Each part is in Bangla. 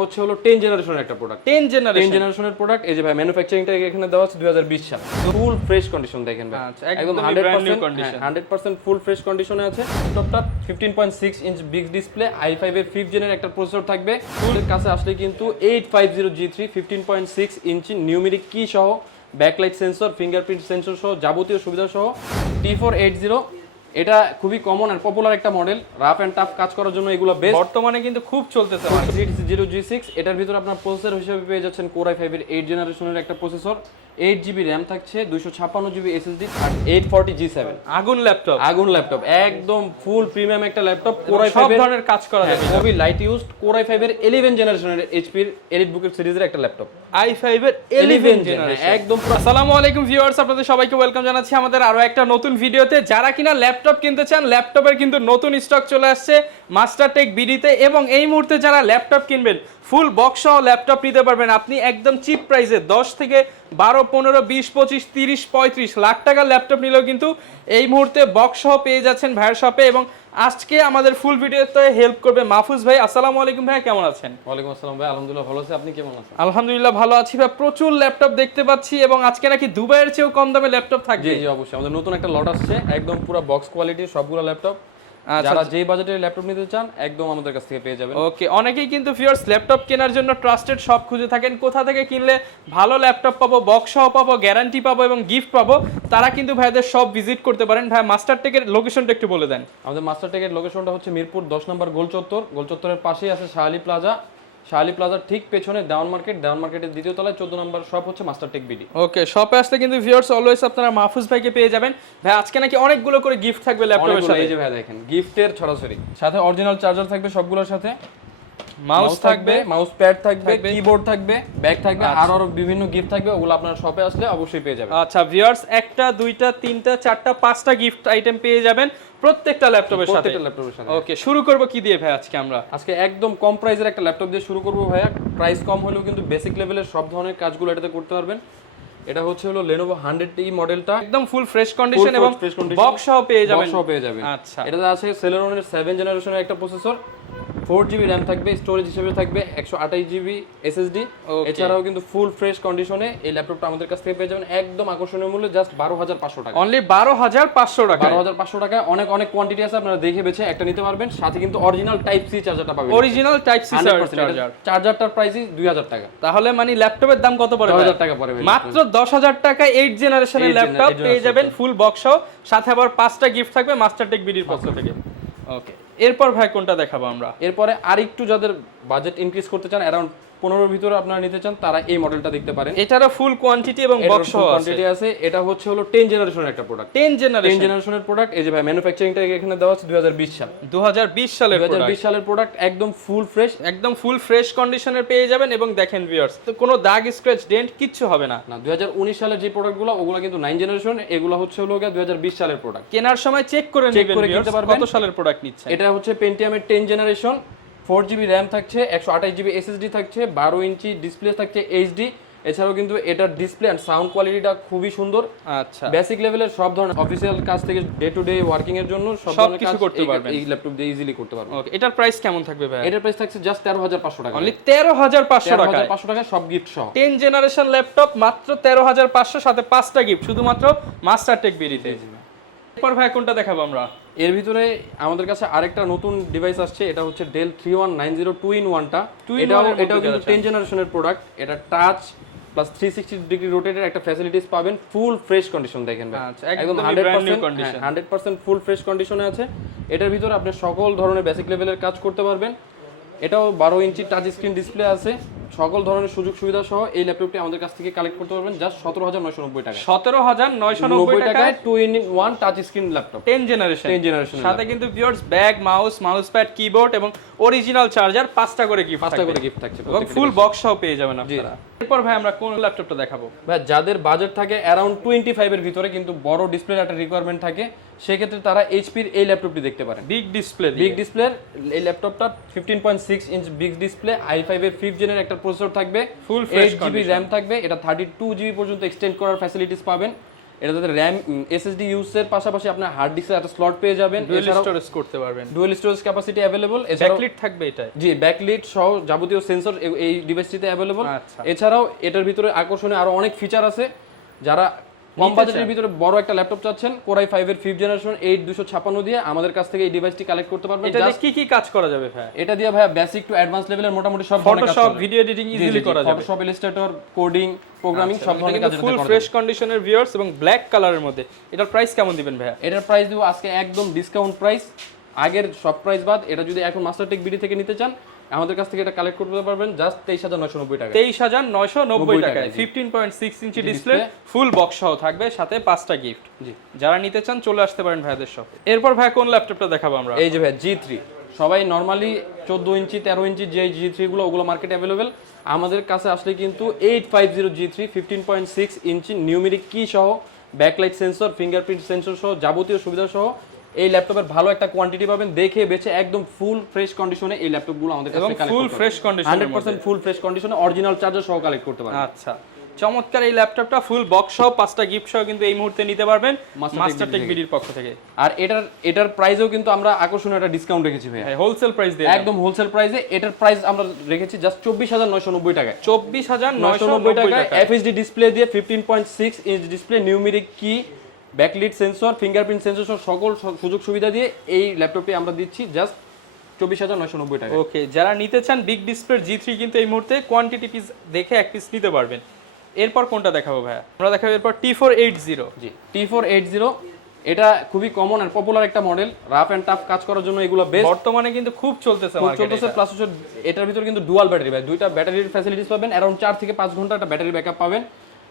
হচ্ছে হলো 10 জেনারেশনের একটা প্রোডাক্ট 10 জেনারেশনের প্রোডাক্ট। এই যে ভাই ম্যানুফ্যাকচারিংটা এখানে দেওয়া আছে 2020 সাল। ফুল ফ্রেশ কন্ডিশন দেখেন ভাই, আচ্ছা, একদম একদমই brand new condition। 100% full fresh কন্ডিশনে আছে। ল্যাপটপটা 15.6 ইঞ্চ বিগ ডিসপ্লে i5 এর 5th জেনের একটা প্রসেসর থাকবে। ফুলের কাছে আসলে কিন্তু 850G3 15.6 ইঞ্চি নিউমেরিক কি সহ ব্যাকলাইট সেন্সর, ফিঙ্গারপ্রিন্ট সেন্সর সহ যাবতীয় সুবিধা সহ T480। এটা খুবই কমন আর পপুলার একটা মডেল, রাফ এন্ড টাফ কাজ করার জন্য এগুলো বেস্ট। বর্তমানে কিন্তু খুব চলতেছে। 30G6 এটার ভিতর আপনার প্রসেসর হিসেবে পেয়ে যাচ্ছেন Core i5 এর 8 জেনারেশনের একটা প্রসেসর, 8GB RAM থাকছে, 256GB SSD আর 840G7। আগুন ল্যাপটপ একদম ফুল প্রিমিয়াম একটা ল্যাপটপ। Core i5 সব ধরনের কাজ করা যাবে। খুবই লাইট ইউজড Core i5 এর 11 জেনারেশনের HP এর EliteBook সিরিজের একটা ল্যাপটপ। i5 এর 11 জেনারেশন একদম। আসসালামু আলাইকুম ভিউয়ার্স, আপনাদের সবাইকে ওয়েলকাম জানাচ্ছি আমাদের আরো একটা নতুন ভিডিওতে। যারা কিনা ল্যাপটপ কিনতে চান, ল্যাপটপের কিন্তু নতুন স্টক চলে আসছে মাস্টারটেক বিডিতে, এবং এই মুহূর্তে যারা ল্যাপটপ কিনবেন ফুল বক্স সহ ল্যাপটপ নিতে পারবেন আপনি একদম চিপ প্রাইসে। 10 থেকে 12, 15, 20, 25, 30, 35 লাখ টাকার ল্যাপটপ নিলেও কিন্তু এই মুহূর্তে বক্স সহ পেয়ে যাচ্ছেন ভাইয়ের শপে। এবং আজকে আমাদের ফুল ভিডিওতে হেল্প করবে মাহফুজ ভাই। আসসালামু আলাইকুম ভাই, কেমন আছেন? ওয়ালাইকুম আসসালাম ভাই, আলহামদুলিল্লাহ ভালো আছি, আপনি কেমন আছেন? আলহামদুলিল্লাহ ভালো আছি ভাই। প্রচুর ল্যাপটপ দেখতে পাচ্ছি এবং আজকে নাকি দুবাইয়ের চেয়েও কম দামে ল্যাপটপ থাকবে। জি অবশ্যই, আমাদের নতুন একটা লট আসছে, একদম পুরো বক্স কোয়ালিটির সবগুলো ল্যাপটপ। যারা যে বাজেটের ল্যাপটপ নিতে চান একদম আমাদের কাছ থেকে পেয়ে যাবেন। ওকে, অনেকেই কিন্তু ভিউয়ার্স ল্যাপটপ কেনার জন্য ট্রাস্টেড শপ খুঁজে থাকেন, কোথা থেকে কিনলে ভালো ল্যাপটপ পাবো, বক্স সহ পাবো, গ্যারান্টি পাবো এবং গিফট পাবো, তারা কিন্তু ভাইদের শপ ভিজিট করতে পারেন। ভাই মাস্টারটেকের লোকেশনটা একটু বলে দেন। আমাদের মাস্টারটেকের লোকেশনটা হচ্ছে মিরপুর 10 নম্বর গোল চত্বরের পাশেই আছে শাহালি প্লাজা। শাহালি প্লাজার ঠিক পেছনে দেওয়ান মার্কেটের দ্বিতীয় তলায় 14 নম্বর শপ হচ্ছে মাস্টারটেক বিডি। ওকে, শপে আসলে কিন্তু ভিউয়ার্স অলওয়েজ আপনারা মাহফুজ ভাইকে পেয়ে যাবেন। ভাই আজকে নাকি অনেকগুলো করে গিফট থাকবে ল্যাপটপের সাথে। এই যে ভাই দেখেন, গিফটের ছড়াছড়ি, সাথে অরিজিনাল চার্জার থাকবে সবগুলোর সাথে, মাউস থাকবে, মাউস প্যাড থাকবে, কিবোর্ড থাকবে, ব্যাগ থাকবে, আরো বিভিন্ন গিফট থাকবে। ওগুলো আপনারা শপে আসলে অবশ্যই পেয়ে যাবেন। আচ্ছা ভিউয়ার্স, একটা, দুইটা, তিনটা, চারটা, পাঁচটা গিফট আইটেম পেয়ে যাবেন প্রত্যেকটা ল্যাপটপের সাথে। ওকে, শুরু করব কি দিয়ে ভাই আজকে? আমরা আজকে একদম কম প্রাইসের একটা ল্যাপটপ দিয়ে শুরু করব ভাইয়া। প্রাইস কম হলেও কিন্তু বেসিক লেভেলের সব ধরনের কাজগুলো এটাতে করতে পারবেন। এটা হচ্ছে হলো Lenovo 100E মডেলটা, একদম ফুল ফ্রেশ কন্ডিশন এবং বক্স সহ পেয়ে যাবেন। আচ্ছা, এটাতে আছে Celeron এর 7 জেনারেশনের একটা প্রসেসর, 4GB RAM থাকবে, স্টোরেজ হিসেবে থাকবে 128GB SSD। এছাড়াও কিন্তু ফুল ফ্রেশ কন্ডিশনে এই ল্যাপটপটা আমাদের কাছ থেকে পেয়ে যাবেন একদম আকর্ষণীয় মূল্যে, জাস্ট 12,500 টাকা। অনলি 12,500 টাকা। 12,500 টাকা। অনেক কোয়ান্টিটি আছে, আপনারা দেখে বেছে একটা নিতে পারবেন। সাথে কিন্তু অরিজিনাল টাইপ সি চার্জারটা পাবেন। Original type C charger. চার্জারটার প্রাইসই 2000 টাকা। তাহলে মানে ল্যাপটপের দাম কত পড়ে? 10,000 টাকা পড়ে। মাত্র 10,000 টাকায় 8 জেনারেশনের ল্যাপটপ পেয়ে যাবেন ফুল বক্স সহ, সাথে আবার 5টা গিফট থাকবে মাস্টারটেক বিডির পক্ষ থেকে। ওকে, এরপর ভাই কোনটা দেখাবো আমরা? এরপরে আরেকটু যাদের বাজেট ইনক্রিজ করতে চান, অ্যারাউন্ড 15 ভিতরে আপনারা নিতে চান, তারা এই মডেলটা দেখতে পারেন। এটারও ফুল কোয়ান্টিটি এবং বক্স সহ কোয়ান্টিটি আছে। এটা হচ্ছে হলো 10 জেনারেশনের একটা প্রোডাক্ট। 10 জেনারেশনের প্রোডাক্ট। এই যে ভাই ম্যানুফ্যাকচারিংটা এখানে দেওয়া আছে 2020 সাল। 2020 সালের প্রোডাক্ট, একদম ফুল ফ্রেশ কন্ডিশনের পেয়ে যাবেন। এবং দেখেন ভিউয়ার্স, তো কোনো দাগ, স্ক্র্যাচ, ডেন্ট কিচ্ছু হবে না। 2019 সালের যে প্রোডাক্টগুলো ওগুলো কিন্তু 9 জেনারেশন, এগুলো হচ্ছে হলো 2020 সালের প্রোডাক্ট। কেনার সময় চেক করে কিনতে পারবেন কত সালের প্রোডাক্ট নিচ্ছে। এটা হচ্ছে পেন্টিয়ামের 10 জেনারেশন, 4GB RAM থাকছে, 128GB SSD থাকছে, 12 ইঞ্চি ডিসপ্লে থাকছে HD। এছাড়াও কিন্তু এটার ডিসপ্লে এন্ড সাউন্ড কোয়ালিটিটা খুবই সুন্দর। আচ্ছা, বেসিক লেভেলের সব ধরনের অফিসিয়াল কাজ থেকে ডে টু ডে ওয়ার্কিং এর জন্য সব কিছু করতে পারবেন, এই ল্যাপটপ দিয়ে ইজিলি করতে পারবেন। ওকে, এটার প্রাইস কেমন থাকবে ভাই? এটার প্রাইস থাকছে জাস্ট 13,500 টাকা। অনলি 13,500 টাকা। 13,500 টাকা সব গিফট সহ। 10 জেনারেশন ল্যাপটপ মাত্র 13,500, সাথে 5টা গিফট শুধুমাত্র মাস্টারটেক বিডিতে। এরপর ভাই কোনটা দেখাবো আমরা? এর ভিতরে আমাদের কাছে আরেকটা নতুন ডিভাইস আসছে, এটা হচ্ছে Dell 3190 2-in-1টা। এটাও কিন্তু 10 জেনারেশনের প্রোডাক্ট। এটা টাচ প্লাস 360 ডিগ্রি রোটেটের একটা ফ্যাসিলিটিস পাবেন। ফুল ফ্রেশ কন্ডিশন দেখেন ভাই, একদম 100% ফুল ফ্রেশ কন্ডিশনে আছে। এটার ভিতরে আপনি সকল ধরনের বেসিক লেভেলের কাজ করতে পারবেন। এটাও 12 ইঞ্চি টাচ স্ক্রিন ডিসপ্লে আছে, সকল ধরনের সুযোগ সুবিধা সহ এই ল্যাপটপটি আমাদের কাছ থেকে কালেক্ট করতে পারবেন জাস্ট 17,990 টাকা। 17,990 টাকায় 2-in-1 touch screen laptop 10 generation. সাথে কিন্তু viewers bag, mouse pad, keyboard এবং অরিজিনাল চার্জার 5টা করে গিফট থাকছে এবং ফুল বক্স সহ পেয়ে যাবেন আপনারা। এরপর ভাই আমরা কোন ল্যাপটপটা দেখাবো? ভাই যাদের বাজেট থাকে অ্যারাউন্ড 25 এর ভিতরে কিন্তু বড় ডিসপ্লের একটা রিকোয়ারমেন্ট থাকে, সেক্ষেত্রে তারা এইচপির এই ল্যাপটপটি দেখতে পারেন। বিগ ডিসপ্লের এই ল্যাপটপটা 15.6 ইঞ্চ বিগ ডিসপ্লে, i5 এর 5th জেনের একটা প্রসেসর থাকবে, ফুল 8GB RAM থাকবে। এটা 32GB পর্যন্ত এক্সটেন্ড করার ফ্যাসিলিটিস পাবেন। এটাতে র্যাম এসএসডি ইউজের পাশাপাশি আপনার হার্ড ডিস্কের একটা স্লট পেয়ে যাবেন, ডুয়াল স্টোরেজ করতে পারবেন, dual storage capacity available, backlit থাকবে এটা। জি, ব্যাকলিট সহ যাবতীয় সেন্সর এই ডিভাইসটিতে अवेलेबल। আচ্ছা, এছাড়াও এটার ভিতরে আকর্ষণীয় আরো অনেক ফিচার আছে। যারা কম বাজেটের ভিতরে বড় একটা ল্যাপটপ চাচ্ছেন, Core i5 এর 5th জেনারেশন 8256 দিয়ে আমাদের কাছ থেকে এই ডিভাইসটি কালেক্ট করতে পারবেন। এটা দিয়ে কি কাজ করা যাবে ভাই? এটা দিয়ে ভাই বেসিক টু অ্যাডভান্স লেভেলের মোটামুটি সব ধরনের কাজ ফটোশপ, ভিডিও এডিটিং ইজিলি করা যাবে, ফটোশপ, ইলাস্ট্রেটর, কোডিং, প্রোগ্রামিং সব ধরনের কাজ ফুল ফ্রেশ কন্ডিশনের ভিউয়ার্স এবং ব্ল্যাক কালারের মধ্যে। এটার প্রাইস কেমন দিবেন ভাই? এটার প্রাইস দিব আজকে একদম ডিসকাউন্ট প্রাইস, আগের সব প্রাইস বাদ। এটা যদি এখন মাস্টারটেক বিডি থেকে নিতে চান, আমাদের কাছ থেকে এটা কালেক্ট করতে পারবেন জাস্ট 23990 টাকা। 23990 টাকায় 15.6 ইঞ্চি ডিসপ্লে, ফুল বক্স সহ থাকবে, সাথে 5টা গিফট। জি, যারা নিতে চান চলে আসতে পারেন ভাইদের শপে। এরপর ভাই কোন ল্যাপটপটা দেখাবো আমরা? এই যে ভাই G3, সবাই নরমালি 14 ইঞ্চি 13 ইঞ্চি যে G3 গুলো ওগুলো মার্কেটে अवेलेबल, আমাদের কাছে আসলে কিন্তু 850 G3 15.6 ইঞ্চি নিউমেরিক কি সহ, ব্যাকলাইট সেন্সর, ফিঙ্গারপ্রিন্ট সেন্সর সহ যাবতীয় সুবিধা সহ এই ল্যাপটপের ভালো একটা কোয়ান্টিটি পাবেন। দেখে বেছে একদম ফুল ফ্রেশ কন্ডিশনে এই ল্যাপটপগুলো আমাদের কাছে কালেক্ট করতে পারবেন। ফুল ফ্রেশ কন্ডিশনে 100% ফুল ফ্রেশ কন্ডিশনে অরিজিনাল চার্জার সহ কালেক্ট করতে পারবেন। আচ্ছা, চমৎকার এই ল্যাপটপটা ফুল বক্স সহ 5টা গিফট সহ কিন্তু এই মুহূর্তে নিতে পারবেন মাস্টারটেক বিডির পক্ষ থেকে। আর এটার প্রাইসও কিন্তু আমরা আকর্ষণীয় একটা ডিসকাউন্ট রেখেছি ভাই, হোলসেল প্রাইস দিয়ে, একদম হোলসেল প্রাইসে। এটার প্রাইস আমরা রেখেছি জাস্ট 24990 টাকায়। 24990 টাকায় এফএইচডি ডিসপ্লে দিয়ে 15.6 ইঞ্চ ডিসপ্লে, নিউমেরিক কি, ব্যাকলিট সেন্সর, ফিঙ্গারপ্রিন্ট সেন্সর সহ সকল সুযোগ সুবিধা দিয়ে এই ল্যাপটপে আমরা দিচ্ছি জাস্ট 24990 টাকা। ওকে, যারা নিতে চান বিগ ডিসপ্লে G3 কিন্তু এই মুহূর্তে কোয়ান্টিটি পিস দেখে এক পিস নিতে পারবেন। এরপর কোনটা দেখাবো ভাই? আমরা দেখাবো এরপর T480। জি, T480 এটা খুবই কমন আর পপুলার একটা মডেল, রাফ এন্ড টাফ কাজ করার জন্য এগুলো বেস্ট। বর্তমানে কিন্তু খুব চলতেছে মার্কেটে। প্লাস হচ্ছে এটার ভিতর কিন্তু ডুয়াল ব্যাটারি ভাই, দুইটা ব্যাটারির ফ্যাসিলিটিস পাবেন, अराउंड 4 থেকে 5 ঘন্টা একটা ব্যাটারি ব্যাকআপ পাবেন।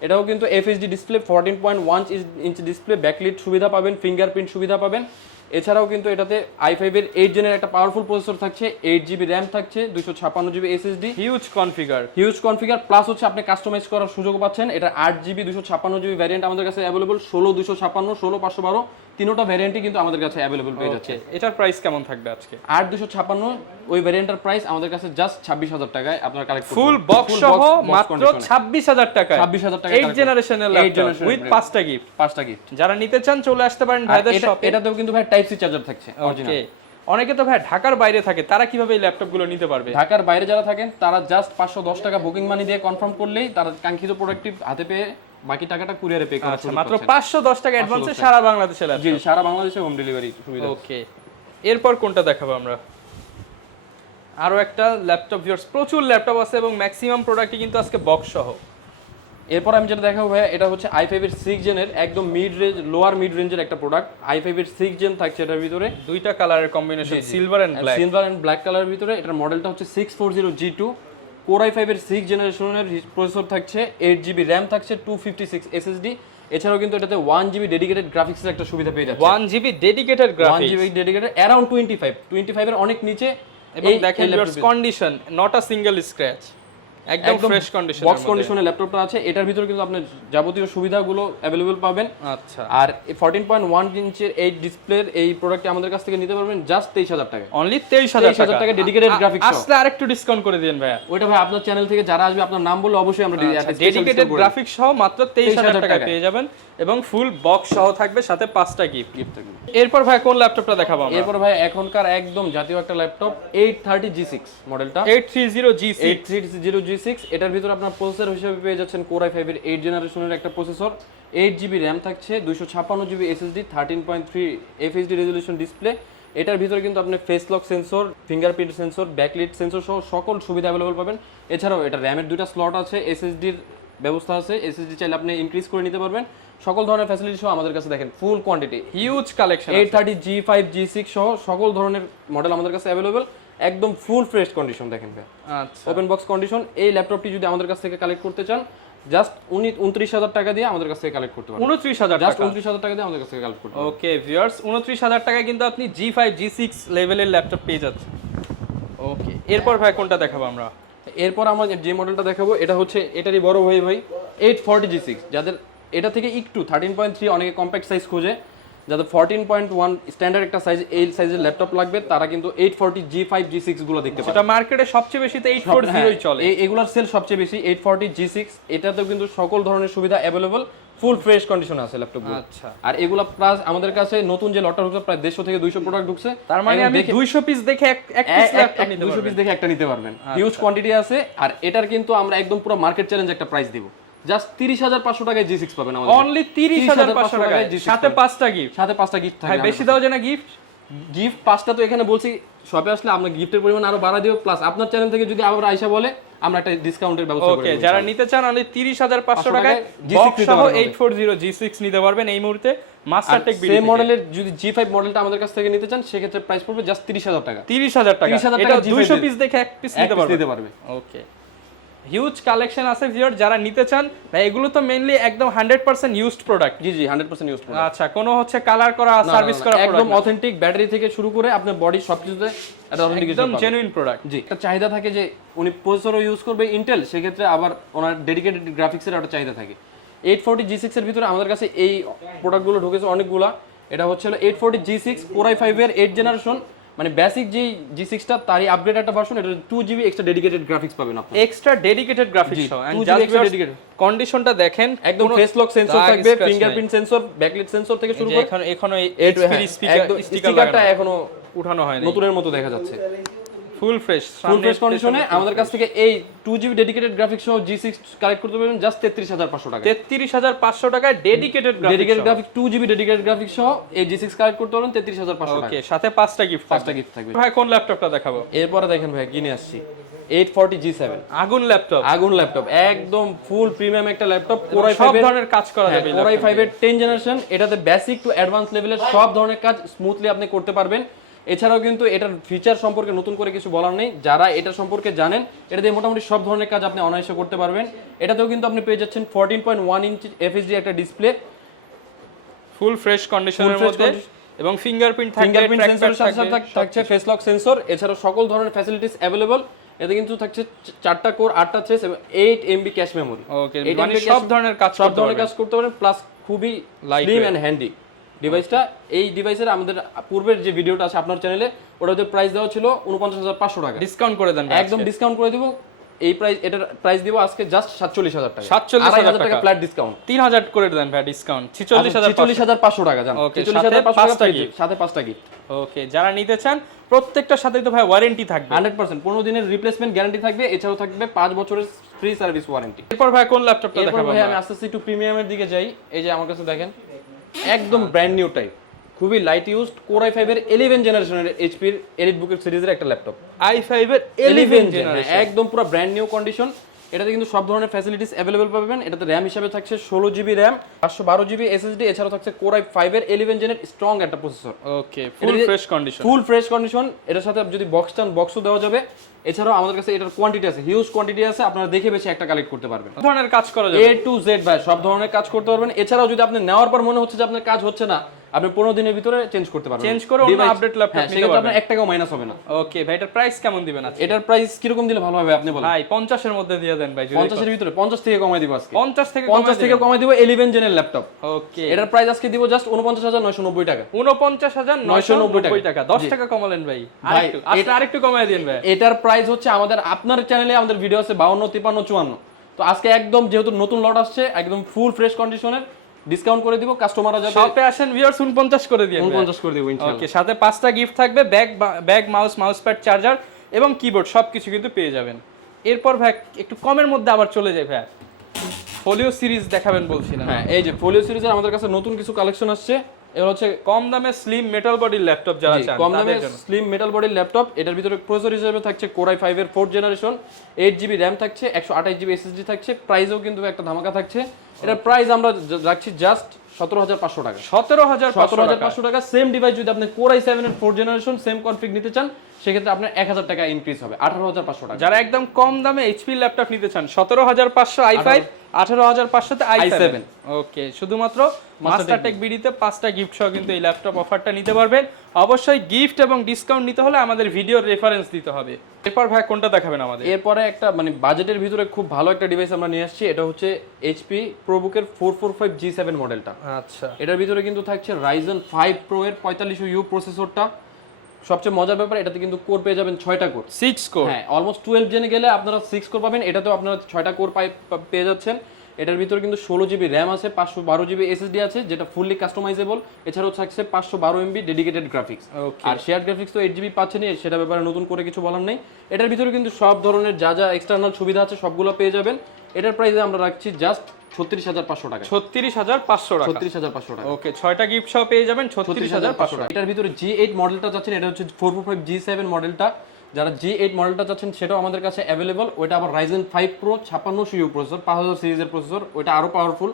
এটাও কিন্তু FHD display, 14.1 inch display, backlit সুবিধা পাবেন, ফিঙ্গারপ্রিন্ট সুবিধা পাবেন। এছাড়াও কিন্তু এটাতে i5 এর 8 জেনের একটা পাওয়ারফুল প্রসেসর থাকছে, 8GB র্যাম থাকছে, 256GB SSD, huge configure plus হচ্ছে আপনি কাস্টমাইজ করার সুযোগ পাচ্ছেন। এটা 8GB 256GB ভ্যারিয়েন্ট আমাদের কাছে अवेलेबल, 16256, 16212 তিনটা ভ্যারিয়েন্টই কিন্তু আমাদের কাছে अवेलेबल পেয়ে যাচ্ছে। এটার প্রাইস কেমন থাকবে আজকে? 8256 ওই ভ্যারিয়েন্টের প্রাইস আমাদের কাছে জাস্ট 26000 টাকায় আপনারা কালেক্ট করতে ফুল বক্স সহ মাত্র 26000 টাকায়, 26000 টাকা 8 জেনারেশনের ল্যাপটপ উইথ 5টা গিফট। যারা নিতে চান চলে আসতে পারেন ভাইদের শপে। এটাতেও কিন্তু ভাই টাইপ সি চার্জার থাকছে অরিজিনাল। অনেকে তো ভাই ঢাকার বাইরে থাকে, তারা কিভাবে এই ল্যাপটপগুলো নিতে পারবে? ঢাকার বাইরে যারা থাকেন তারা জাস্ট 510 টাকা বুকিং মানি দিয়ে কনফার্ম করলেই তারা কাঙ্ক্ষিত প্রোডাক্টটি হাতে পেয়ে বাকি টাকাটা কুরিয়ারে পে করা মাত্র 510 টাকা অ্যাডভান্সে সারা বাংলাদেশে ল্যাপটপ। জি, সারা বাংলাদেশে হোম ডেলিভারি সুবিধা। ওকে, এরপর কোনটা দেখাবো আমরা? আরো একটা ল্যাপটপ ভিউয়ার্স, প্রচুর ল্যাপটপ আছে এবং ম্যাক্সিমাম প্রোডাক্টই কিন্তু আজকে বক্স সহ। এরপর আমি যেটা দেখাবো ভাই, এটা হচ্ছে i5 এর 6 জেনের একদম লোয়ার মিড রেঞ্জের একটা প্রোডাক্ট। i5 এর 6 জেন থাকছে এটার ভিতরে, দুইটা কালারের কম্বিনেশন, সিলভার এন্ড ব্ল্যাক কালারের ভিতরে। এটার মডেলটা হচ্ছে 640G2, Core i5 এর 6 জেনারেশনের প্রসেসর থাকছে, 8GB র্যাম থাকছে, 256 SSD। এছাড়াও কিন্তু এটাতে 1GB ডেডিকেটেড গ্রাফিক্সের একটা সুবিধা পেয়ে যাচ্ছে। 1GB dedicated graphics, 1GB dedicated around 25 এর অনেক নিচে। এবং দেখেন viewers condition, not a single scratch, একদম ফ্রেশ কন্ডিশন, বক্স কন্ডিশনে ল্যাপটপটা আছে। এটার ভিতরে কিন্তু আপনি যাবতীয় সুবিধাগুলো अवेलेबल পাবেন। আচ্ছা, আর 14.1 ইঞ্চের এই ডিসপ্লের এই প্রোডাক্টটি আমাদের কাছ থেকে নিতে পারবেন জাস্ট 23000 টাকা। অনলি 23000 টাকা ডেডিকেটেড গ্রাফিক্স। আসলে আরেকটু ডিসকাউন্ট করে দিবেন ভাইয়া। ওইটা ভাই আপনার চ্যানেল থেকে যারা আসবে আপনার নাম বললে অবশ্যই আমরা ডেডিকেটেড গ্রাফিক্স সহ মাত্র 23000 টাকা পেয়ে যাবেন এবং ফুল বক্স সহ থাকবে, সাথে 5টা গিফট থাকবে। এরপর ভাই কোন ল্যাপটপটা দেখাবো আমরা? এরপর ভাই এখনকার একদম জাতীয় একটা ল্যাপটপ 830G6 মডেলটা, 830G6। এটার ভিতরে আপনার প্রসেসর হিসেবে পেয়ে যাচ্ছেন Core i5 এর 8 জেনারেশনের একটা প্রসেসর, 8GB র্যাম থাকছে, 256GB SSD, 13.3 FHD resolution display. এটার ভিতরে কিন্তু আপনি face lock sensor, fingerprint sensor, backlit sensor সহ সকল সুবিধা अवेलेबल পাবেন। এছাড়াও এটা র্যামের দুইটা স্লট আছে, SSDর ব্যবস্থা আছে, SSD চাইলে আপনি ইনক্রিজ করে নিতে পারবেন। সকল ধরনের ফ্যাসিলিটি সহ আমাদের কাছে দেখেন ফুল quantity, huge collection, 830G5 G6 সহ সকল ধরনের মডেল আমাদের কাছে अवेलेबल, একদম ফুল ফ্রেশ কন্ডিশন দেখেন ভাই। আচ্ছা, ওপেন বক্স কন্ডিশন। এই ল্যাপটপটি যদি আমাদের কাছ থেকে কালেক্ট করতে চান জাস্ট 29000 টাকা দিয়ে আমাদের কাছ থেকে কালেক্ট করতে পারবেন। 29000 জাস্ট 29000 টাকা দিয়ে আমাদের কাছ থেকে কালেক্ট করতে পারবেন। ওকে ভিউয়ার্স, 29000 টাকায় কিন্তু আপনি G5 G6 লেভেলের ল্যাপটপ পেয়ে যাচ্ছেন। ওকে, এরপর ভাই কোনটা দেখাবো আমরা? এরপর আমরা যে মডেলটা দেখাবো এটা হচ্ছে এটারই বড় ভাই 840G6, যাদের এটা থেকে একটু 13.3 অনেকে কম্প্যাক্ট সাইজ খোঁজে, যাদের 14.1 স্ট্যান্ডার্ড একটা সাইজ এই সাইজের ল্যাপটপ লাগবে তারা কিন্তু 840G5 G6 গুলো দেখতে পাবে। এটা মার্কেটে সবচেয়ে বেশি তো 840ই চলে, এগুলার সেল সবচেয়ে বেশি 840G6। এটাতেও কিন্তু সকল ধরনের সুবিধা अवेलेबल, ফুল ফ্রেশ কন্ডিশনে আছে ল্যাপটপগুলো। আচ্ছা। আর এগুলা প্লাস আমাদের কাছে নতুন যে লটটা ঢুকছে প্রায় 150 থেকে 200 প্রোডাক্ট ঢুকছে, তার মানে আমি 200 পিস দেখে এক পিস ল্যাপটপ নিতে 200 পারবো। পিস দেখে একটা নিতে পারবেন, হিউজ কোয়ান্টিটি আছে। আর এটার কিন্তু আমরা একদম পুরো মার্কেট চ্যালেঞ্জ একটা প্রাইস দিব, জাস্ট 30,500 টাকায় G6 পাবেন আমাদের। অনলি 30,500 টাকায় সাথে 5টা গিফট। সাথে 5টা গিফট ভাই থাকবে। বেশি দাও যে না গিফট? গিফট 5টা তো এখানে বলছি, শপে আসলে আমরা গিফটের পরিমাণ আরো বাড়া দিব, প্লাস আপনার চ্যানেল থেকে যদি আবার আইসা বলে আমরা একটা ডিসকাউন্টের ব্যবস্থা করে ওকে, দেব। যারা নিতে চান অনলি 30,500 টাকায় G6 বক্স নিতে সহ পারবেন। 840 G6 নিতে পারবেন এই মুহূর্তে মাস্টারটেক সেই মডেলের যদি G5 মডেলটা আমাদের কাছ থেকে নিতে চান সেক্ষেত্রে প্রাইস পড়বে জাস্ট 30,000 টাকা। 30,000 টাকা। 30,000 এটা টাকা G5 200 পিস দেখে এক পিস এক piece নিতে পারবে। ওকে, হিউজ কালেকশন আছে ভিউয়ার, যারা নিতে চান ভাই এগুলো তো মেইনলি একদম 100% ইউজড প্রোডাক্ট। জি জি 100% ইউজ করবেন। আচ্ছা, কোনো হচ্ছে কালার করা সার্ভিস করা একদম প্রোডাক্ট, অথেন্টিক ব্যাটারি থেকে শুরু করে আপনার বডি সবকিছুতে এটা অথেন্টিকেশন একদম পাবেন। Genuine product. জি, একটা চাহিদা থাকে যে উনি প্রসেসরও ইউজ করবে ইন্টেল, সেক্ষেত্রে আবার ওনার ডেডিকেটেড গ্রাফিক্সের একটা চাহিদা থাকে। 840 G6 এর ভিতরে আমাদের কাছে এই প্রোডাক্টগুলো ঢুকেছে অনেকগুলা। এটা হচ্ছে হলো 840 G6 Core i5 এর 8 জেনারেশন, মানে বেসিক যে G6টা তারই আপগ্রেড একটা ভার্সন। এটা 2GB এক্সট্রা ডেডিকেটেড গ্রাফিক্স পাবেন আপনি, এক্সট্রা ডেডিকেটেড গ্রাফিক্স জি, সহ। 2GB extra dedicated। কন্ডিশনটা দেখেন, একদম ফেস লক সেন্সর থাকবে, ফিঙ্গারপ্রিন্ট সেন্সর, ব্যাকলাইট সেন্সর থেকে শুরু করে এখনো একদম স্টিকারটা এখনো উঠানো হয়নি, নতুনের মতো দেখা যাচ্ছে। ফুল ফ্রেশ কন্ডিশনে আমাদের কাছ থেকে এই 2GB ডেডিকেটেড গ্রাফিক্স সহ G6 কালেক্ট করতে পারবেন জাস্ট 33,500 টাকা। 33,500 টাকায় dedicated graphics 2GB dedicated graphics সহ এই G6 কালেক্ট করতে পারবেন 33,500 টাকা। ওকে, সাথে 5টা গিফট, 5টা গিফট থাকবে। ভাই কোন ল্যাপটপটা দেখাবো? এরপরে দেখেন ভাই কিনে আসছি 840 G7 আগুন ল্যাপটপ, একদম ফুল প্রিমিয়াম একটা ল্যাপটপ। Core i5 সব ধরনের কাজ করা যাবে। Core i5 এর 10 জেনারেশন, এটাতে বেসিক টু অ্যাডভান্স লেভেলের সব ধরনের কাজ স্মুথলি আপনি করতে পারবেন। এছাড়াও কিন্তু এটার ফিচার সম্পর্কে নতুন করে কিছু বলার নেই, যারা এটা সম্পর্কে জানেন এটা দিয়ে মোটামুটি সব ধরনের কাজ আপনি অনায়াসে করতে পারবেন। এটাতেও কিন্তু আপনি পেয়ে যাচ্ছেন 14.1 ইঞ্চি FHD একটা ডিসপ্লে, ফুল ফ্রেশ কন্ডিশনের মধ্যে, এবং ফিঙ্গারপ্রিন্ট সেন্সরের সাথে সাথে থাকছে ফেস লক সেন্সর। এছাড়াও সকল ধরনের ফ্যাসিলিটিস अवेलेबल। এতে কিন্তু থাকছে 4টা কোর 8টা থ্রেড এবং 8 MB ক্যাশ মেমরি। ওকে, মানে সব ধরনের কাজ করতে পারবেন, প্লাস খুবই স্লিম এন্ড হ্যান্ডি ডিভাইসটা। এই ডিভাইসের আমাদের পূর্বের যে ভিডিওটা আছে আপনার চ্যানেলে, ওটাতে প্রাইস দেওয়া ছিল 49,500 টাকা। ডিসকাউন্ট করে দেন, একদম ডিসকাউন্ট করে দিব। এই প্রাইস, এটার প্রাইস দিব আজকে জাস্ট 47,000 টাকা। 47,000 টাকা ফ্ল্যাট ডিসকাউন্ট। 3,000 করে দেন ভাই ডিসকাউন্ট, 46,500 টাকা জান। ওকে, 46,500 টাকা সাথে 5টা গিফট। ওকে, যারা নিতে চান প্রত্যেকটার সাথেই তো ভাই ওয়ারেন্টি থাকবে 100%, 15 দিনের রিপ্লেসমেন্ট গ্যারান্টি থাকবে। এছাড়াও থাকবে 5 বছরের ফ্রি সার্ভিস ওয়ারেন্টি। এরপর ভাই কোন ল্যাপটপটা এরপর দেখাবো? ভাই আমি আস্তে আস্তে একটু প্রিমিয়ামের দিকে যাই। এই যে আমার কাছে দেখেন একদম ব্র্যান্ড নিউ টাইপ, খুবই লাইট ইউজড Core i5 এর 11 জেনারেশনের HP এর এলিট বুকের সিরিজের একটা ল্যাপটপ। i5 এর 11 জেনারেশন, একদম পুরো ব্র্যান্ড নিউ কন্ডিশন। এটাতে কিন্তু সব ধরনের ফ্যাসিলিটিস अवेलेबल পাবেন। এটাতে র‍্যাম হিসেবে থাকছে 16GB র‍্যাম, 512GB SSD। এছাড়াও থাকছে Core i5 এর 11 জেনের স্ট্রং একটা processor. Okay, full fresh condition, full fresh condition. এটার সাথে যদি বক্স চান বক্সও দেওয়া যাবে। এছাড়াও আমাদের কাছে এটার কোয়ান্টিটি আছে, হিউজ কোয়ান্টিটি আছে, আপনারা দেখে বেশি একটা কালেক্ট করতে পারবেন। সব ধরনের কাজ করা যাবে, A to Z ভাই সব ধরনের কাজ করতে পারবেন। এছাড়াও যদি আপনি নেওয়ার পর মনে হচ্ছে যে আপনার কাজ হচ্ছে না, আপনি 15 দিনের ভিতরে চেঞ্জ করতে পারবেন, চেঞ্জ করে অন্য আপডেট ল্যাপটপ নিতে সেক্ষেত্রে পারবেন। আপনার 1 টাকাও মাইনাস হবে না। ওকে ভাই, এটার প্রাইস কেমন দিবেন আজকে? এটার প্রাইস কিরকম দিলে ভালো হবে আপনি বলেন? ভাই 50 এর মধ্যে দিয়ে দেন ভাই। 50 এর ভিতরে 50 থেকে কমাই দিব আজকে। 50 থেকে 50 থেকে কমাই দিব 11 জেনের ল্যাপটপ। ওকে, এটার প্রাইস আজকে দিব জাস্ট 49,990 টাকা। 49,990 টাকা, 10 টাকা কমালেন ভাই। আরেকটু আসলে আরেকটু কমায় দিন ভাই। এটার প্রাইস হচ্ছে আমাদের আপনার চ্যানেলে আমাদের ভিডিও আছে 52, 53, 54। তো আজকে একদম যেহেতু নতুন লট আসছে, একদম ফুল ফ্রেশ কন্ডিশনের ডিসকাউন্ট করে দিব। কাস্টমাররা যাবে শপে আসেন ভিউয়ার্স 49 করে দিন, 49 করে দিব ইনশাআল্লাহ। ওকে, সাথে 5টা গিফট থাকবে, ব্যাগ মাউস প্যাড, চার্জার এবং কিবোর্ড সবকিছু কিন্তু পেয়ে যাবেন। এরপর ভাই একটু কমের মধ্যে আবার চলে যাই ভাই, ফোলিও সিরিজ দেখাবেন বলছিলাম। হ্যাঁ, এই যে ফোলিও সিরিজের আমাদের কাছে নতুন কিছু কালেকশন আসছে। এর হচ্ছে কম দামে স্লিম মেটাল বডির ল্যাপটপ যারা চান, কম দামে স্লিম মেটাল বডির ল্যাপটপ। এটার ভিতরে প্রসেসর হিসেবে থাকছে Core i5 এর 4th জেনারেশন, 8GB র‍্যাম থাকছে, 128GB SSD থাকছে। প্রাইসও কিন্তু একটা ধামাকা থাকছে। এটার প্রাইস আমরা রাখছি জাস্ট 17,500 টাকা। 17,500 টাকা। সেম ডিভাইস যদি আপনি Core i7 এর 4th জেনারেশন সেম কনফিগ নিতে চান, সেক্ষেত্রে আপনার 1,000 টাকা ইনক্রিজ হবে, 18,500 টাকা। যারা একদম কম দামে HP ল্যাপটপ নিতে চান 17,500 i5, 18,500 তে i7। ওকে, শুধুমাত্র মাস্টারটেক বিডিতে 5টা গিফট সহ কিন্তু এই ল্যাপটপ অফারটা নিতে পারবেন। অবশ্যই গিফট এবং ডিসকাউন্ট নিতে হলে আমাদের ভিডিওর রেফারেন্স দিতে হবে। এরপর ভাই কোনটা দেখাবেন আমাদের? এরপরে একটা মানে বাজেটের ভিতরে খুব ভালো একটা ডিভাইস আমরা নিয়ে আসছি। এটা হচ্ছে HP ProBook-এর 445 G7 মডেলটা। আচ্ছা, এটার ভিতরে কিন্তু থাকছে Ryzen 5 Pro এর 4500U প্রসেসরটা। সবচেয়ে মজার ব্যাপার, এটাতে কিন্তু কোর পেয়ে যাবেন 6টা কোর, 6 কোর। হ্যাঁ, অলমোস্ট 12 জেনে গেলে আপনারা 6 কোর পাবেন। এটাতেও আপনারা 6টা কোর পেয়ে যাচ্ছেন। এটার ভিতরে কিন্তু 16 GB র্যাম আছে, 512 GB SSD আছে, যেটা ফুললি কাস্টমাইজেবল। এছাড়াও থাকছে 512 MB ডেডিকেটেড গ্রাফিক্স। আর শেয়ার গ্রাফিক্স তো 8 GB পাচ্ছেনই, সেটা ব্যাপারে নতুন করে কিছু বলার নেই। এটার ভিতরে কিন্তু সব ধরনের যা যা এক্সটার্নাল সুবিধা আছে সবগুলো পেয়ে যাবেন। এটার প্রাইসে আমরা রাখছি জাস্ট 36,500 টাকা। 36,500 টাকা। 36,500 টাকা। ওকে, 6টা গিফট সহ পেয়ে যাবেন 36,500 টাকা। এটার ভিতরে G8 মডেলটা চাচ্ছেন, এটা হচ্ছে 445 G7 মডেলটা। যারা G8 মডেলটা চাচ্ছেন সেটাও আমাদের কাছে অ্যাভেলেবল। ওইটা আবার Ryzen 5 Pro 5600 প্রসেসর, 5000 সিরিজের প্রসেসর, ওইটা আরো পাওয়ারফুল।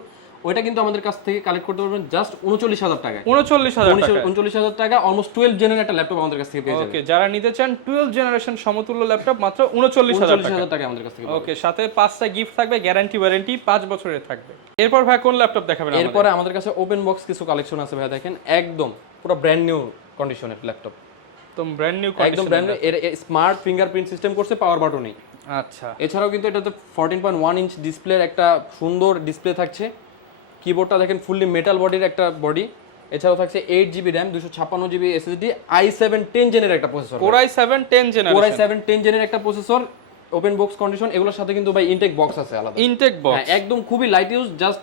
ওইটা কিন্তু আমাদের কাছ থেকে কালেক্ট করতে পারবেন জাস্ট 39,000 টাকা। 39,000 টাকা, অলমোস্ট 12 জেনের একটা ল্যাপটপ আমাদের কাছ থেকে পেয়ে যাবেন। ওকে, যারা নিতে চান 12 জেনারেশন সমতুল্য ল্যাপটপ মাত্র 39,000 টাকা আমাদের কাছ থেকে। ওকে, সাথে 5টা গিফট থাকবে, গ্যারান্টি ওয়ারেন্টি 5 বছরের থাকবে। এরপর ভাই কোন ল্যাপটপ দেখাবেন? এরপরে আমাদের কাছে ওপেন বক্স কিছু কালেকশন আছে ভাই, দেখেন একদম পুরো ব্র্যান্ড নিউ কন্ডিশনের ল্যাপটপ। একদম ব্র্যান্ড নিউ একদম ব্র্যান্ড নিউ। এর স্মার্ট ফিঙ্গারপ্রিন্ট সিস্টেম করছে, পাওয়ার বাটনই। আচ্ছা, এছাড়াও কিন্তু এটাতে 14.1 ইঞ্চ ডিসপ্লের একটা সুন্দর ডিসপ্লে থাকছে। কিবোর্ডটা দেখেন ফুললি মেটাল বডির একটা বডি। এছাড়াও থাকছে 8 GB RAM, 256 GB SSD, i7 10 জেনের একটা processor. Core i7 10 generation. Core i7 10 জেনের একটা প্রসেসর, ওপেন বক্স কন্ডিশন। এগুলোর সাথে কিন্তু ভাই ইনটেক বক্স আছে আলাদা। ইনটেক বক্স একদম খুবই লাইট ইউজ, জাস্ট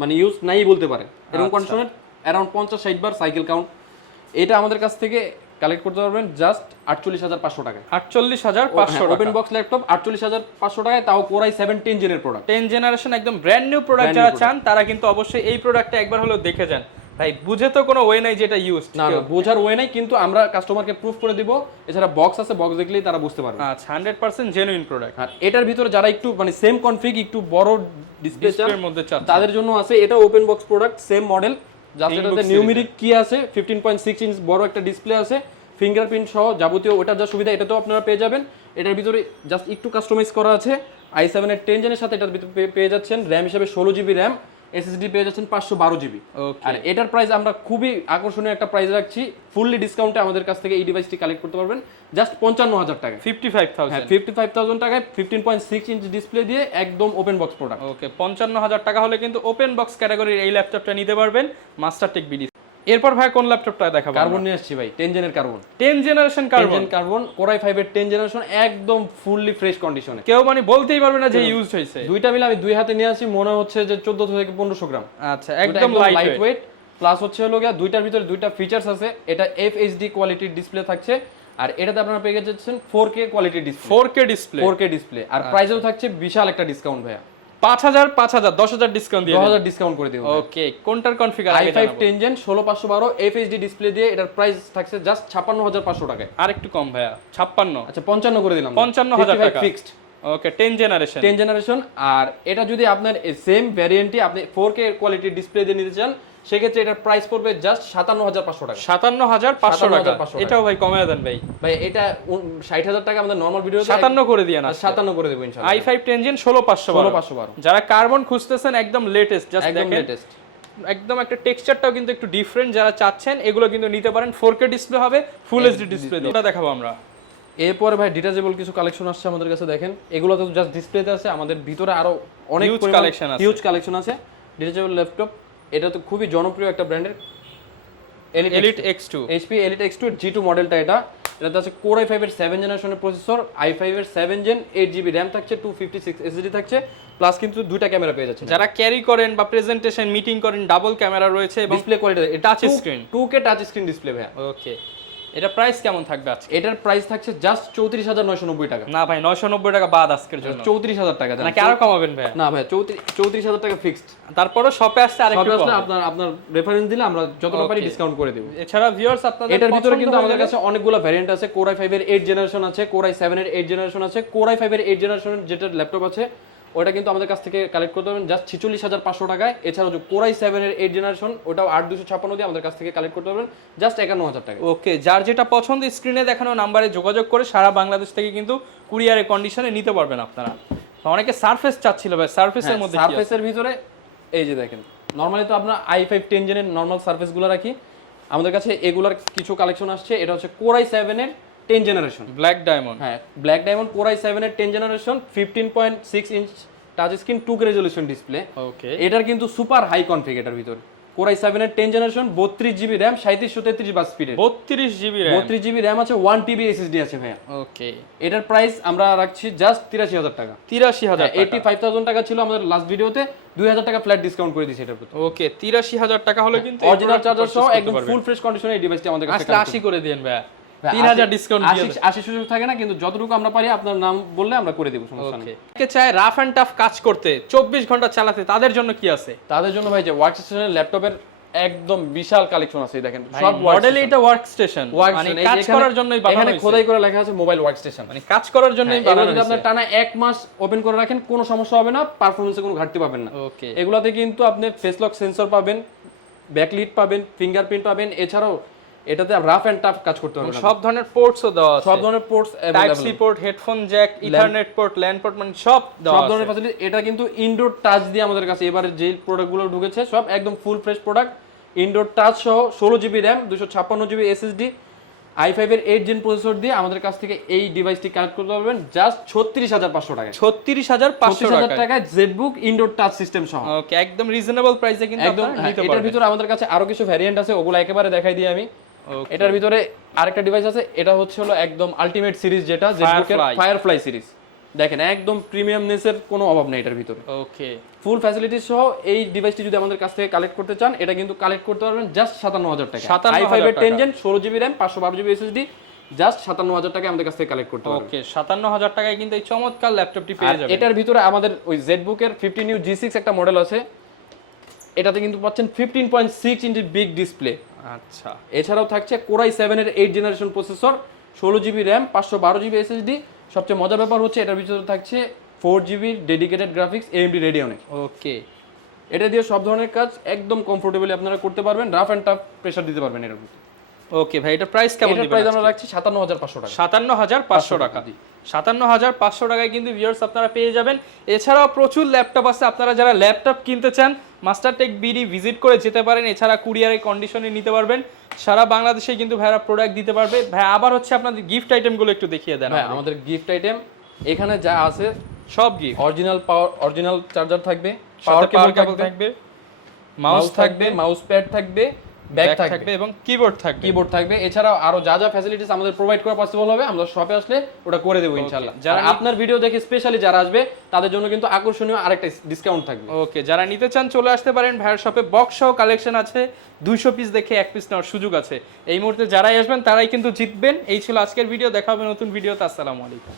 মানে ইউজ নাই বলতে পারে এরকম কন্ডিশনের। অ্যারাউন্ড 50-60 বার সাইকেল কাউন্ট। এটা আমাদের কাছ থেকে কালেক্ট করতে পারবেন জাস্ট 48,500 টাকা। 48,500 টাকা ওপেন বক্স ল্যাপটপ 48,500 টাকায়, তাও Core i7 10 জেনের প্রোডাক্ট। 10 জেনারেশন একদম ব্র্যান্ড নিউ প্রোডাক্ট। যারা চান তারা কিন্তু অবশ্যই এই প্রোডাক্টটা একবার হলেও দেখে যান। ভাই বুঝে তো কোনো ওয়ে নাই যেটা ইউজ না, বোঝার ওয়ে নাই, কিন্তু আমরা কাস্টমারকে প্রুফ করে দিব। এছাড়া বক্স আছে, বক্স দেখলেই তারা বুঝতে পারবে। আচ্ছা, 100% জেনুইন প্রোডাক্ট। আর এটার ভিতরে যারা একটু মানে সেম কনফিগ, একটু বড় ডিসপ্লে চান এর মধ্যে চান, তাদের জন্য আছে এটা open box product, same model. Just এটাতে নিউমেরিক কি আছে, 15.6 ইঞ্চ বড় একটা ডিসপ্লে আছে, ফিঙ্গারপ্রিন্ট সহ যাবতীয় ওটার যা সুবিধা এটা তো আপনারা পেয়ে যাবেন। এটার ভিতরে জাস্ট একটু কাস্টমাইজ করা আছে। i7 এর 10 জেনের সাথে এটার ভিতরে পেয়ে যাচ্ছেন র্যাম হিসেবে 16 GB র্যাম, SSD পেয়ে যাচ্ছেন 512 GB। আর এটার প্রাইস আমরা খুবই আকর্ষণীয় একটা প্রাইস রাখছি, ফুললি ডিসকাউন্টে আমাদের কাছ থেকে এই ডিভাইসটি কালেক্ট করতে পারবেন জাস্ট 55,000 টাকা। 55,000 55,000 টাকায় 15.6 ইঞ্চ ডিসপ্লে দিয়ে একদম ওপেন বক্স প্রোডাক্ট। ওকে, 55,000 টাকা হলে কিন্তু ওপেন বক্স ক্যাটাগরির এই ল্যাপটপটা নিতে পারবেন মাস্টারটেক বিডি। এরপর ভাই কোন ল্যাপটপটা দেখাবো? কার্বন নিয়ে আসছি ভাই, 10 জেনের carbon. 10 generation carbon Core i5 এর 10 জেনারেশন, একদম ফুললি ফ্রেশ কন্ডিশনে। কেউ মানে বলতেই পারবে না যে ইউজড হয়েছে। দুইটা মিলে আমি দুই হাতে নিয়ে আসি, মনে হচ্ছে যে 1400 থেকে 1500 গ্রাম। আচ্ছা, একদম লাইট ওয়েট। প্লাস হচ্ছে হলো গিয়া দুইটার ভিতরে দুইটা ফিচারস আছে। এটা FHD কোয়ালিটির ডিসপ্লে থাকছে, আর এটাতে আপনারা পেয়ে যাচ্ছেন 4K কোয়ালিটির ডিসপ্লে। 4K display. আর প্রাইসেও থাকছে বিশাল একটা ডিসকাউন্ট ভাইয়া। 5,000 10,000 ডিসকাউন্ট দিয়ে 10,000 ডিসকাউন্ট করে দেব। ওকে, কোনটার কনফিগার আগে i5 10 জেন 16512 FHD ডিসপ্লে দিয়ে এটার প্রাইস থাকছে জাস্ট 56,500 টাকায়। আর একটু কম ভাইয়া, 56। আচ্ছা 55 করে দিলাম। 55,000 টাকা ফিক্সড। ওকে, 10 জেনারেশন। আর এটা যদি আপনার সেম ভ্যারিয়েন্টই আপনি 4K কোয়ালিটির ডিসপ্লে দিয়ে নিতে চান, সেক্ষেত্রে এটার প্রাইস পড়বে জাস্ট 57,500 টাকা। 57,500 টাকা। এটাও ভাই কমায় দেন ভাই। ভাই এটা 60,000 টাকা আমাদের নরমাল ভিডিও 57 করে দিয়ে না, 57 করে দেব ইনশাআল্লাহ। i5 10 gen 16512। যারা কার্বন খুঁজতেছেন একদম লেটেস্ট, জাস্ট দেখেন একদম একটা টেক্সচারটাও কিন্তু একটু ডিফারেন্ট, যারা চাচ্ছেন এগুলো কিন্তু নিতে পারেন। 4K ডিসপ্লে হবে, ফুল এইচডি ডিসপ্লে দিয়ে। এটা দেখাবো আমরা। এরপরে ভাই ডিটাচেবল কিছু কালেকশন আসছে আমাদের কাছে, দেখেন এগুলো তো জাস্ট ডিসপ্লেতে আছে, আমাদের ভিতরে আরো অনেক হিউজ কালেকশন আছে ডিটাচেবল ল্যাপটপ। এটা তো খুবই জনপ্রিয় একটা ব্র্যান্ডের Elite X2, HP Elite X2 G2 মডেলটা। এটাতে আছে Core i5 এর 7 জেনারেশনের প্রসেসর, i5 এর 7 জেন, 8 GB র্যাম থাকছে, 256 SSD থাকছে, প্লাস কিন্তু দুইটা ক্যামেরা পেয়ে যাচ্ছে। যারা ক্যারি করেন বা প্রেজেন্টেশন মিটিং করেন, ডাবল ক্যামেরা রয়েছে এবং display quality touch screen, 2K touch screen display ভাই। ওকে, এটা প্রাইস কেমন থাকবে আজকে? এটার প্রাইস থাকছে জাস্ট 34,990 টাকা। না ভাই, 990 টাকা বাদ আজকের জন্য। 34,000 টাকা নাকি আরো কমাবেন ভাই? না ভাই, 34,000 টাকা ফিক্সড। তারপরও শপে আসছে আরেকটু কম। আপনার রেফারেন্স দিলে আমরা যতটা পারি ডিসকাউন্ট করে দেব। এছাড়া ভিউয়ার্স আপনাদের এটার ভিতরে কিন্তু আমাদের কাছে অনেকগুলো ভ্যারিয়েন্ট আছে। Core i5 এর 8 জেনারেশন আছে, Core i7 এর 8 জেনারেশন আছে। Core i5 এর 8 জেনারেশনের যেটা ল্যাপটপ আছে ওটা কিন্তু আমাদের কাছ থেকে কালেক্ট করতে পারবেন জাস্ট 46,500 টাকায়। এছাড়াও যে Core i7 এর 8 জেনারেশন ওটাও 8256 দিয়ে আমাদের কাছ থেকে কালেক্ট করতে পারবেন জাস্ট 51,000 টাকা। ওকে, যার যেটা পছন্দ স্ক্রিনে দেখানো নাম্বারে যোগাযোগ করে সারা বাংলাদেশ থেকে কিন্তু কুরিয়ারে কন্ডিশনে নিতে পারবেন আপনারা। অনেকে সারফেস চাচ্ছিল ভাই, সারফেসের মধ্যে সারফেসের ভিতরে এই যে দেখেন, নরমালি তো আপনার i5 10 জেনের নরমাল সারফেসগুলো রাখি, আমাদের কাছে এগুলার কিছু কালেকশন আসছে। এটা হচ্ছে Core i7 এর 10 জেনারেশন ব্ল্যাক ডায়মন্ড। হ্যাঁ, ব্ল্যাক ডায়মন্ড Core i7 এর 10 generation, 15.6 inch touch screen, 2K resolution display. Okay, এটার কিন্তু সুপার হাই কনফিগ এটার ভিতর। কোরাই 7 এর 10 জেনারেশন 32 জিবি র্যাম 3733 বাস স্পিডের 32 জিবি র্যাম 32 জিবি র্যাম আছে 1 টিবি এসএসডি আছে ভাইয়া। ওকে, এটার প্রাইস আমরা রাখছি জাস্ট 83000 টাকা। 83000 টাকা। 85000 টাকা ছিল আমাদের লাস্ট ভিডিওতে, 2000 টাকা ফ্ল্যাট ডিসকাউন্ট করে দিয়েছি এটার উপর। ওকে, 83000 টাকা হলে কিন্তু অরিজিনাল চার্জার সহ একদম ফুল ফ্রেশ কন্ডিশনে এই ডিভাইসটি আমাদের কাছে আসলে 80 করে দেন ভাই, 3000 ডিসকাউন্ট দিয়ে 80 সুযোগ থাকে না, কিন্তু যতটুকু আমরা পারি আপনার নাম বললে আমরা করে দেব, সমস্যা নেই। কে চায় রাফ এন্ড টাফ কাজ করতে 24 ঘন্টা চালাতে, তাদের জন্য কি আছে? তাদের জন্য ভাই যে ওয়ার্কস্টেশনের ল্যাপটপের একদম বিশাল কালেকশন আছে, দেখেন সব মডেলে এটা ওয়ার্কস্টেশন, মানে কাজ করার জন্যই বানানো এখানে হয়েছে। খোদাই করে লেখা আছে মোবাইল ওয়ার্কস্টেশন, মানে কাজ করার জন্যই এগুলো বানানো যদি হয়েছে। আপনি টানা 1 মাস ওপেন করে রাখেন কোনো সমস্যা হবে না, পারফরম্যান্সে কোনো ঘাটতি পাবেন না। ওকে, এগুলাতে কিন্তু আপনি ফেস লক সেন্সর পাবেন, ব্যাকলিট পাবেন, ফিঙ্গারপ্রিন্ট পাবেন, এছাড়াও এটাতে রাফ এন্ড টাফ কাজ করতে পারবেন। সব ধরনের পোর্টসও দেওয়া আছে, সব ধরনের ports type C port, headphone jack, ethernet port, LAN port, মানে সব দেওয়া সব আছে। ধরনের ফ্যাসিলিটি। এটা কিন্তু ইনডোর টাচ দিয়ে আমাদের কাছে এবারে যে প্রোডাক্টগুলো ঢুকেছে সব একদম full fresh product, indoor touch সহ 16 GB RAM 256 GB SSD i5 এর 8 জেন প্রসেসর দিয়ে আমাদের কাছ থেকে এই ডিভাইসটি কানেক্ট করতে পারবেন জাস্ট 36500 টাকায়। 36500 টাকায় জেটবুক ইনডোর টাচ সিস্টেম সহ। ওকে, একদম রিজনেবল প্রাইসে কিন্তু একদম আপনারা নিতে এটার পারবেন। ভিতরে আমাদের কাছে আরো কিছু ভ্যারিয়েন্ট আছে, ওগুলো একেবারে দেখাই দিই আমি। Okay. এটার ভিতরে আরেকটা ডিভাইস আছে, এটা হলো একদম আলটিমেট সিরিজ, যেটা জেটবুকের ফায়ারফ্লাই সিরিজ। দেখেন একদম প্রিমিয়ামনেসের কোনো অভাব নেই এটার ভিতরে, ওকে, ফুল ফ্যাসিলিটি সহ। এই ডিভাইসটি যদি আমাদের কাছ থেকে কালেক্ট করতে চান, এটা কিন্তু কালেক্ট করতে পারবেন জাস্ট 57000 টাকা। 57,000 i5 এর 10 gen 16 GB RAM 512 GB SSD just 57000 টাকা আমাদের কাছ থেকে কালেক্ট করতে পারবেন। ওকে, 57000 টাকায় কিন্তু এই চমৎকার ল্যাপটপটি পেয়ে যাবেন। এটার ভিতরে আমাদের ওই জেটবুকের 15U G6 একটা মডেল আছে, এটাতে কিন্তু পাচ্ছেন 15.6 ইঞ্চি বিগ ডিসপ্লে। আচ্ছা, এছাড়াও থাকছে কোরাই 7 এর 8 generation processor, 16 GB RAM 512 GB SSD. সবচেয়ে মজার ব্যাপার হচ্ছে এটার ভিতরে থাকছে 4 জিবি ডেডিকেটেড গ্রাফিক্স AMD রেডিয়নের। ওকে, এটা দিয়ে সব ধরনের কাজ একদম কমফোর্টেবলি আপনারা করতে পারবেন, রাফ এন্ড টাফ প্রেসার দিতে পারবেন এর উপর। ওকে ভাই, এটা প্রাইস কেমন এটার দিবেন? প্রাইস আমরা রাখছি 57500 টাকা। 57500 টাকা। 57500 টাকায় কিন্তু ভিউয়ার্স আপনারা পেয়ে যাবেন। এছাড়াও প্রচুর ল্যাপটপ আছে, আপনারা যারা ল্যাপটপ কিনতে চান মাস্টারটেক বিডি ভিজিট করে যেতে পারেন। এছাড়া কুরিয়ারে কন্ডিশনে নিতে পারবেন, সারা বাংলাদেশে কিন্তু ভাইরা প্রোডাক্ট দিতে পারবে। ভাই আবার হচ্ছে আপনাদের গিফট আইটেমগুলো একটু দেখিয়ে দেন। হ্যাঁ, আমাদের গিফট আইটেম এখানে যা আছে সব গিফট, অরিজিনাল চার্জার থাকবে, পাওয়ার কেবল থাকবে, মাউস থাকবে, মাউস প্যাড থাকবে, ব্যাগ থাকবে এবং কিবোর্ড থাকবে। এছাড়াও আরো যা যা ফ্যাসিলিটিস আমাদের প্রোভাইড করা পসিবল হবে আমরা শপে আসলে ওটা করে দেবো ইনশাআল্লাহ। যারা আপনার ভিডিও দেখে স্পেশালি যারা আসবে তাদের জন্য কিন্তু আকর্ষণীয় আরেকটা ডিসকাউন্ট থাকবে। ওকে, যারা নিতে চান চলে আসতে পারেন ভাইয়ের শপে। বক্স সহ কালেকশন আছে, 200 পিস দেখে 1 পিস নেওয়ার সুযোগ আছে। এই মুহূর্তে যারাই আসবেন তারাই কিন্তু জিতবেন। এই ছিল আজকের ভিডিও, দেখা হবে নতুন ভিডিওতে। আসসালামু আলাইকুম।